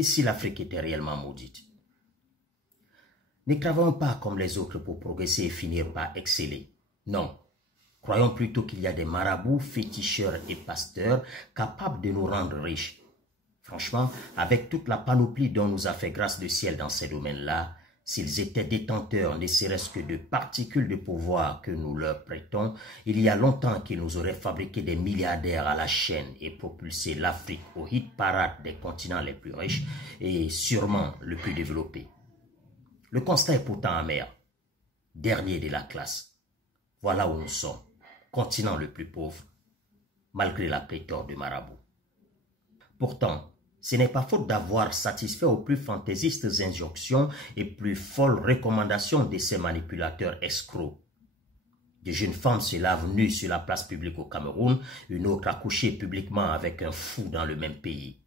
Et si l'Afrique était réellement maudite? Ne travaillons pas comme les autres pour progresser et finir par exceller. Non. Croyons plutôt qu'il y a des marabouts, féticheurs et pasteurs capables de nous rendre riches. Franchement, avec toute la panoplie dont nous a fait grâce le ciel dans ces domaines-là, s'ils étaient détenteurs ne serait-ce que de particules de pouvoir que nous leur prêtons, il y a longtemps qu'ils nous auraient fabriqué des milliardaires à la chaîne et propulsé l'Afrique au hit parade des continents les plus riches et sûrement le plus développé. Le constat est pourtant amer. Dernier de la classe. Voilà où nous sommes, continent le plus pauvre, malgré la pléthore de marabouts. Pourtant, ce n'est pas faute d'avoir satisfait aux plus fantaisistes injonctions et plus folles recommandations de ces manipulateurs escrocs. De jeunes femmes se lavent nues sur la place publique au Cameroun, une autre a couché publiquement avec un fou dans le même pays.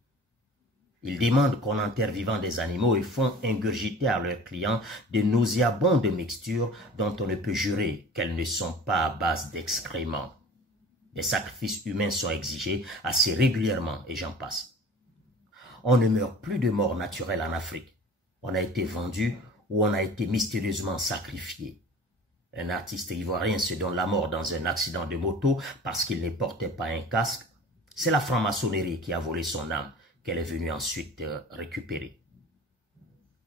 Ils demandent qu'on enterre vivant des animaux et font ingurgiter à leurs clients de nauséabondes mixtures dont on ne peut jurer qu'elles ne sont pas à base d'excréments. Des sacrifices humains sont exigés assez régulièrement et j'en passe. On ne meurt plus de mort naturelle en Afrique. On a été vendu ou on a été mystérieusement sacrifié. Un artiste ivoirien se donne la mort dans un accident de moto parce qu'il ne portait pas un casque. C'est la franc-maçonnerie qui a volé son âme, qu'elle est venue ensuite récupérer.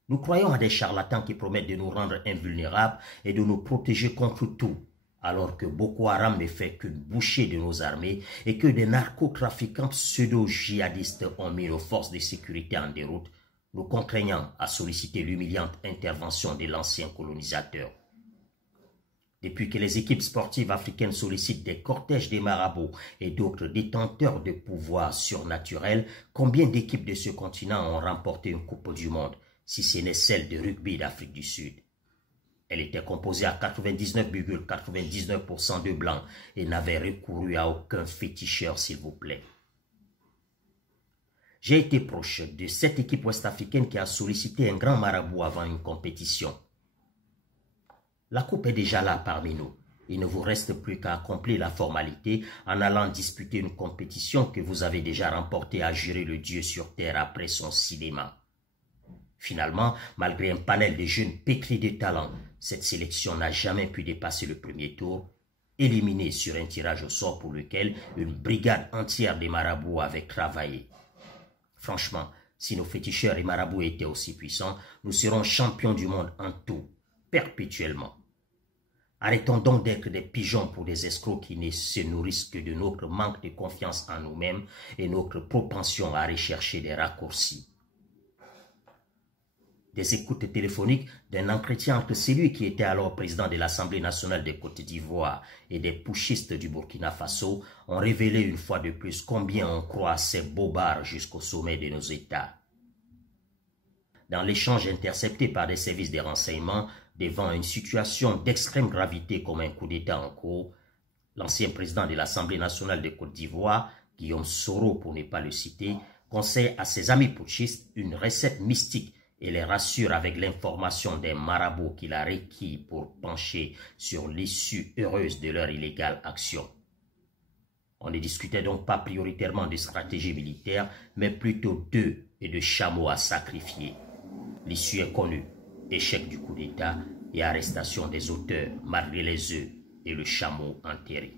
Nous croyons à des charlatans qui promettent de nous rendre invulnérables et de nous protéger contre tout, alors que Boko Haram ne fait qu'une bouchée de nos armées et que des narcotrafiquants pseudo-djihadistes ont mis nos forces de sécurité en déroute, nous contraignant à solliciter l'humiliante intervention de l'ancien colonisateur. Depuis que les équipes sportives africaines sollicitent des cortèges des marabouts et d'autres détenteurs de pouvoirs surnaturels, combien d'équipes de ce continent ont remporté une Coupe du Monde, si ce n'est celle de rugby d'Afrique du Sud? Elle était composée à 99,99% de blancs et n'avait recouru à aucun féticheur, s'il vous plaît. J'ai été proche de cette équipe ouest-africaine qui a sollicité un grand marabout avant une compétition. La coupe est déjà là parmi nous. Il ne vous reste plus qu'à accomplir la formalité en allant disputer une compétition que vous avez déjà remportée à jurer le Dieu sur terre après son cinéma. Finalement, malgré un panel de jeunes pétris de talent, cette sélection n'a jamais pu dépasser le premier tour, éliminée sur un tirage au sort pour lequel une brigade entière des marabouts avait travaillé. Franchement, si nos féticheurs et marabouts étaient aussi puissants, nous serons champions du monde en tout, perpétuellement. Arrêtons donc d'être des pigeons pour des escrocs qui ne se nourrissent que de notre manque de confiance en nous-mêmes et notre propension à rechercher des raccourcis. Des écoutes téléphoniques d'un entretien entre celui qui était alors président de l'Assemblée nationale de Côte d'Ivoire et des putschistes du Burkina Faso ont révélé une fois de plus combien on croit à ces bobards jusqu'au sommet de nos États. Dans l'échange intercepté par des services de renseignement devant une situation d'extrême gravité comme un coup d'État en cours, l'ancien président de l'Assemblée nationale de Côte d'Ivoire, Guillaume Soro pour ne pas le citer, conseille à ses amis putschistes une recette mystique et les rassure avec l'information des marabouts qu'il a requis pour pencher sur l'issue heureuse de leur illégale action. On ne discutait donc pas prioritairement de stratégie militaire, mais plutôt d'œufs et de chameaux à sacrifier. L'issue est connue, échec du coup d'État et arrestation des auteurs malgré les œufs et le chameau enterré.